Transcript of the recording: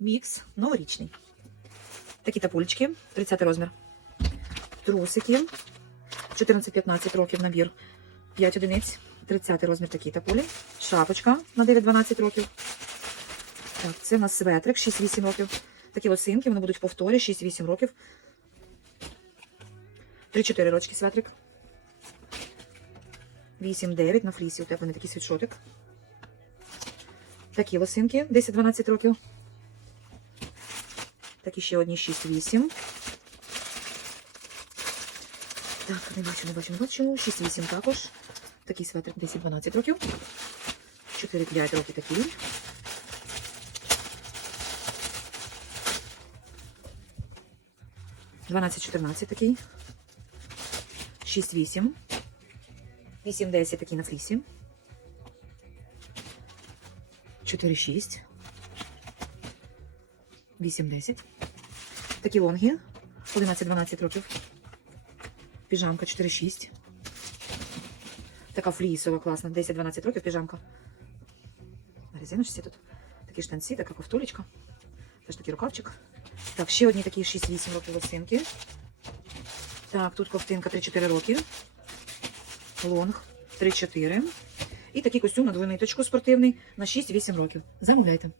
Мікс новорічний. Такі тапулечки, 30 розмір. Трусики, 14-15 років набір. 5 одиниць, 30 розмір такі тапулі. Шапочка на 9-12 років. Так, це у нас светрик, 6-8 років. Такі лосинки, вони будуть в повторі, 6-8 років. 3-4 рочки светрик. 8-9 на флісі. Утеплений такий світшотик. Такі лосинки, 10-12 років. Такі ще одні 6-8. Так, не бачу, не бачу, не бачу. 6-8 також. Такий светрик 10-12 років. 4-5 років такий. Дванадцять, чотирнадцять такий. Шість, вісім. Вісім, десять такий на флісі. Чотири, шість. Вісім, десять. Такі лонги. 11-12 років. Піжамка 4-6. Така флісова, класна. 10-12 років піжамка. На резиночці тут. Такі штанці, така ковтулечка. Теж такий рукавчик. Так, ще одні такі 6-8 років лосинки. Так, тут ковтинка 3-4 роки. Лонг 3-4. І такий костюм на двойниточку спортивний на 6-8 років. Замовляйте.